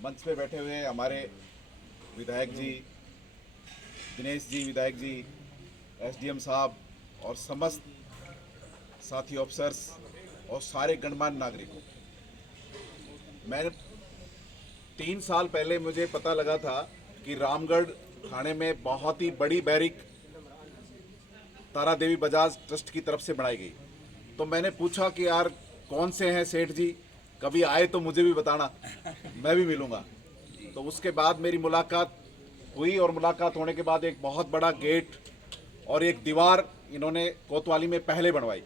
मंच पे बैठे हुए हमारे विधायक जी, दिनेश जी विधायक जी, एसडीएम साहब और समस्त साथी ऑफिसर्स और सारे गणमान्य नागरिकों, मैंने 3 साल पहले मुझे पता लगा था कि रामगढ़ थाने में बहुत ही बड़ी बैरिक तारा देवी बजाज ट्रस्ट की तरफ से बनाई गई। तो मैंने पूछा कि यार कौन से हैं सेठ जी, कभी आए तो मुझे भी बताना, मैं भी मिलूंगा। तो उसके बाद मेरी मुलाकात हुई और मुलाकात होने के बाद एक बहुत बड़ा गेट और एक दीवार इन्होंने कोतवाली में पहले बनवाई,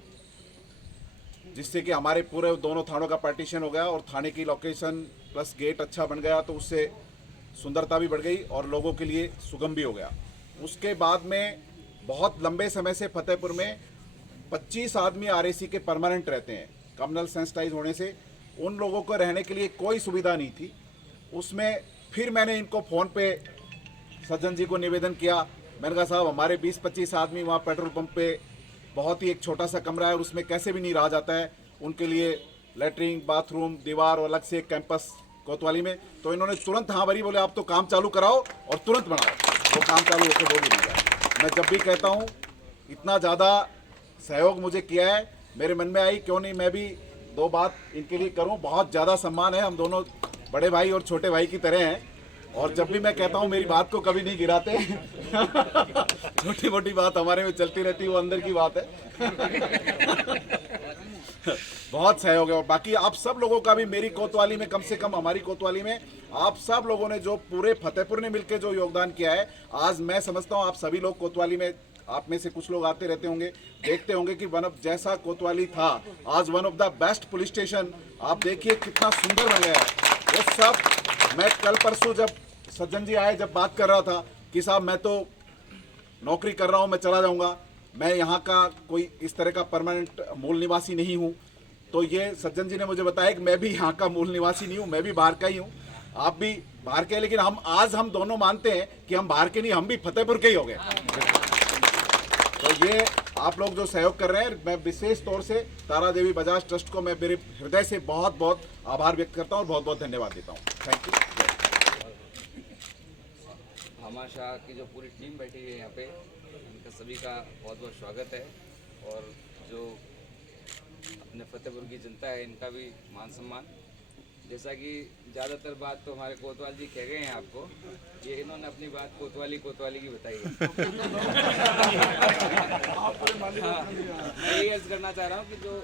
जिससे कि हमारे पूरे दोनों थानों का पार्टीशन हो गया और थाने की लोकेशन प्लस गेट अच्छा बन गया, तो उससे सुंदरता भी बढ़ गई और लोगों के लिए सुगम भी हो गया। उसके बाद में बहुत लंबे समय से फतेहपुर में 25 आदमी आरएसी के परमानेंट रहते हैं। कम्युनल सेंसिटाइज होने से उन लोगों को रहने के लिए कोई सुविधा नहीं थी। उसमें फिर मैंने इनको फ़ोन पे सज्जन जी को निवेदन किया। मैंने कहा साहब हमारे 20-25 आदमी वहाँ पेट्रोल पंप पे बहुत ही एक छोटा सा कमरा है और उसमें कैसे भी नहीं रहा जाता है, उनके लिए लेटरिन बाथरूम दीवार और अलग से एक कैंपस कोतवाली में। तो इन्होंने तुरंत हाँ भरी, बोले आप तो काम चालू कराओ और तुरंत बनाओ। वो काम चालू होकर वो भी नहीं गया। मैं जब भी कहता हूँ इतना ज़्यादा सहयोग मुझे किया है, मेरे मन में आई क्यों नहीं मैं भी दो बात इनके लिए करूँ। बहुत ज़्यादा सम्मान है, हम दोनों बड़े भाई और छोटे भाई की तरह हैं और जब भी मैं कहता हूँ मेरी बात को कभी नहीं गिराते। छोटी मोटी बात हमारे में चलती रहती है, वो अंदर की बात है। बहुत सहयोग है। और बाकी आप सब लोगों का भी मेरी कोतवाली में, कम से कम हमारी कोतवाली में आप सब लोगों ने जो पूरे फतेहपुर ने मिलकर जो योगदान किया है, आज मैं समझता हूँ आप सभी लोग कोतवाली में, आप में से कुछ लोग आते रहते होंगे, देखते होंगे कि वन ऑफ जैसा कोतवाली था आज one of the best police station आप देखिए कितना सुंदर बन गया है। वो सब मैं कल परसों जब सज्जन जी आए, जब बात कर रहा था कि साहब मैं तो नौकरी कर रहा हूँ, मैं चला जाऊँगा, मैं यहाँ का कोई इस तरह का परमानेंट मूल निवासी नहीं हूँ। तो ये सज्जन जी ने मुझे बताया कि मैं भी यहाँ का मूल निवासी नहीं हूँ, मैं भी बाहर का ही हूँ, आप भी बाहर के, लेकिन हम दोनों मानते हैं कि हम बाहर के नहीं, हम भी फतेहपुर के ही हो गए। तो ये आप लोग जो सहयोग कर रहे हैं, मैं विशेष तौर से तारा देवी बजाज ट्रस्ट को मैं मेरे हृदय से बहुत बहुत आभार व्यक्त करता हूँ और बहुत बहुत धन्यवाद देता हूँ। Thank you. हमारा शाह की जो पूरी टीम बैठी है यहाँ पे, उनका सभी का बहुत बहुत स्वागत है। और जो अपने फतेहपुर की जनता है, इनका भी मान सम्मान। जैसा कि ज़्यादातर बात तो हमारे कोतवाल जी कह गए हैं आपको, ये इन्होंने अपनी बात कोतवाली की बताई है। हाँ, मैं यही अर्ज करना चाह रहा हूँ कि जो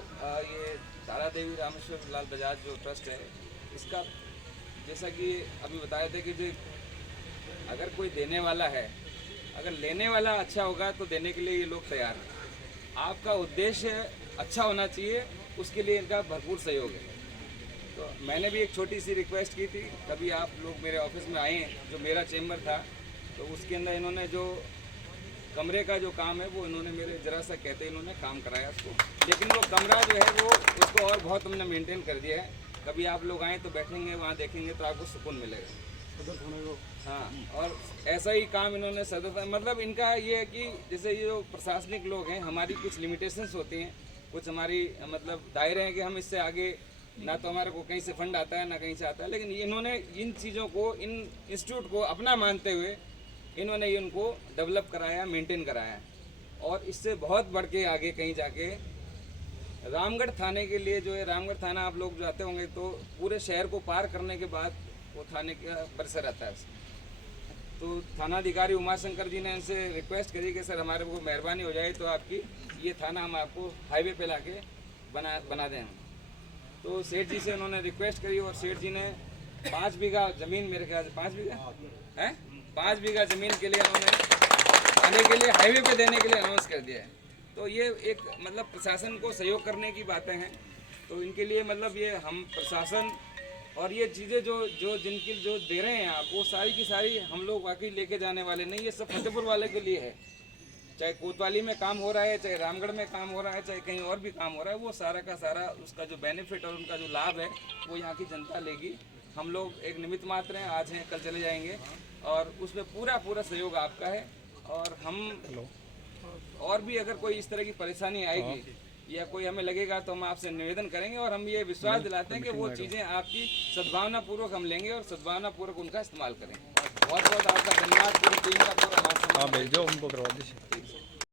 ये तारा देवी रामेश्वर लाल बजाज जो ट्रस्ट है, इसका जैसा कि अभी बताए थे कि जो अगर कोई देने वाला है, अगर लेने वाला अच्छा होगा तो देने के लिए ये लोग तैयार हैं। आपका उद्देश्य अच्छा होना चाहिए, उसके लिए इनका भरपूर सहयोग है। तो मैंने भी एक छोटी सी रिक्वेस्ट की थी, कभी आप लोग मेरे ऑफिस में आए हैं, जो मेरा चेम्बर था, तो उसके अंदर इन्होंने जो कमरे का जो काम है वो इन्होंने मेरे ज़रा सा कहते इन्होंने काम कराया उसको, लेकिन वो कमरा जो है वो उसको और बहुत हमने मेंटेन कर दिया है। कभी आप लोग आएँ तो बैठेंगे वहाँ देखेंगे तो आपको सुकून मिलेगा। हाँ, और ऐसा ही काम इन्होंने सदर, मतलब इनका ये है कि जैसे ये जो प्रशासनिक लोग हैं, हमारी कुछ लिमिटेशंस होती हैं, कुछ हमारी मतलब दायरे हैं कि हम इससे आगे ना तो हमारे को कहीं से फंड आता है ना कहीं से आता है, लेकिन इन्होंने इन चीज़ों को, इन इंस्टीट्यूट को अपना मानते हुए इन्होंने ये उनको डेवलप कराया, मेंटेन कराया। और इससे बहुत बढ़ के आगे कहीं जाके रामगढ़ थाने के लिए जो है, रामगढ़ थाना आप लोग जाते होंगे तो पूरे शहर को पार करने के बाद वो थाने का परिसर आता है। तो थानाधिकारी उमाशंकर जी ने इनसे रिक्वेस्ट करी कि सर हमारे को मेहरबानी हो जाए तो आपकी ये थाना हम आपको हाईवे पे लाके बना दें। तो सेठ जी से उन्होंने रिक्वेस्ट करी और सेठ जी ने 5 बीघा ज़मीन, मेरे ख्याल से 5 बीघा है, 5 बीघा ज़मीन के लिए उन्होंने आने के लिए हाईवे पे देने के लिए अनाउंस कर दिया है। तो ये एक मतलब प्रशासन को सहयोग करने की बातें हैं। तो इनके लिए मतलब ये हम प्रशासन और ये चीज़ें जो जिनकी जो दे रहे हैं आप, वो सारी की सारी हम लोग वाकई लेके जाने वाले नहीं, ये सब फतेहपुर वाले के लिए है। चाहे कोतवाली में काम हो रहा है, चाहे रामगढ़ में काम हो रहा है, चाहे कहीं और भी काम हो रहा है, वो सारा का सारा उसका जो बेनिफिट और उनका जो लाभ है वो यहाँ की जनता लेगी। हम लोग एक निमित्त मात्र हैं, आज हैं कल चले जाएंगे, और उसमें पूरा सहयोग आपका है। और हम और भी अगर कोई इस तरह की परेशानी आएगी या कोई हमें लगेगा तो हम आपसे निवेदन करेंगे, और हम ये विश्वास दिलाते हैं कि वो चीज़ें आपकी सद्भावना पूर्वक हम लेंगे और सद्भावना पूर्वक उनका इस्तेमाल करेंगे। बहुत बहुत आपका धन्यवाद पूरी टीम का, पूरा हाँ भेज दो, उनको करवा दीजिए।